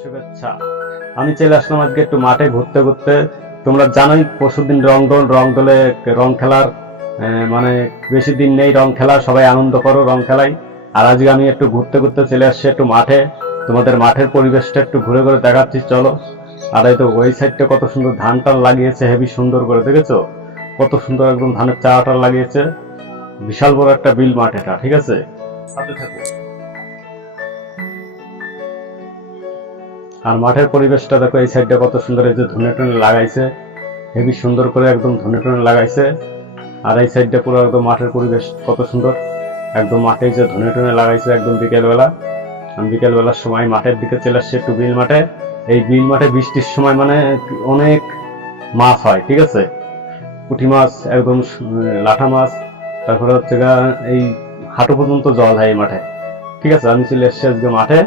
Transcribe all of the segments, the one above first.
শুভেচ্ছা। আমি চলে আসলাম আজকে একটু মাঠে ঘুরতে ঘুরতে। তোমরা জানোই পরশুদিন রং দোলে রং খেলার মানে বেশি দিন নেই রং খেলার, সবাই আনন্দ করো রং খেলাই। আর আজকে আমি একটু ঘুরতে ঘুরতে চলে আসছি একটু মাঠে। তোমাদের মাঠের পরিবেশটা একটু ঘুরে ঘুরে দেখাচ্ছি, চলো। আর এই তো ওই সাইডটা কত সুন্দর ধান টান লাগিয়েছে, হেবি সুন্দর করে, দেখেছো? কত সুন্দর একদম ধানের চারাটা লাগিয়েছে। বিশাল বড় একটা বিল মাঠ এটা, ঠিক আছে? সাথে থাকো। আর মাঠের পরিবেশটা দেখো, এই সাইডটা কত সুন্দর, এই যে ধনে টনে লাগাইছে, হেবি সুন্দর করে একদম ধনে টনে লাগাইছে। আর এই সাইডটা পুরো একদম মাঠের পরিবেশ কত সুন্দর, একদম মাঠে যে ধনে টনে লাগাইছে একদম বিকেলবেলা। আমি বিকেলবেলার সময় মাঠের দিকে চলে আসছি একটু বিল মাঠে। এই বিল মাঠে বৃষ্টির সময় মানে অনেক মাছ হয়, ঠিক আছে? পুঁটি মাছ একদম, লাঠা মাছ, তারপরে হচ্ছে এই হাঁটু পর্যন্ত জল হয় এই মাঠে, ঠিক আছে? আমি চলে এসেছি আজকে মাঠে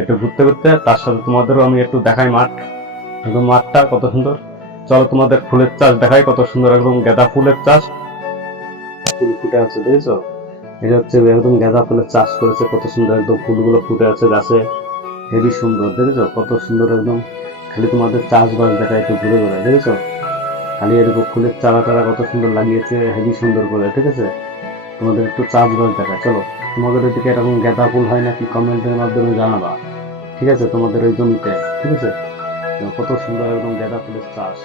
একটু ঘুরতে ঘুরতে, তার সাথে তোমাদেরও আমি একটু দেখাই মাঠ, একদম মাঠটা কত সুন্দর। চলো তোমাদের ফুলের চাষ দেখাই, কত সুন্দর একদম গাঁদা ফুলের চাষ, ফুল ফুটে আছে, দেখেছো? এটা হচ্ছে একদম গাঁদা ফুলের চাষ করেছে, কত সুন্দর একদম ফুলগুলো ফুটে আছে গাছে, হেবি সুন্দর, দেখেছো? কত সুন্দর একদম। খালি তোমাদের চাষবাস দেখায় একটু ঘুরে ঘুরে, দেখেছো? খালি এরকম ফুলের চারা টারা কত সুন্দর লাগিয়েছে, হেবি সুন্দর করে, ঠিক আছে? তোমাদের একটু চাষবাস দেখায়, চলো। তোমাদের ওইদিকে এরকম গাঁদা ফুল হয় নাকি কমেন্টের মাধ্যমে জানাবা, ঠিক আছে? তোমাদের ওই জমিতে, ঠিক আছে? কত সুন্দর একদম গাঁদা ফুলের চাষ।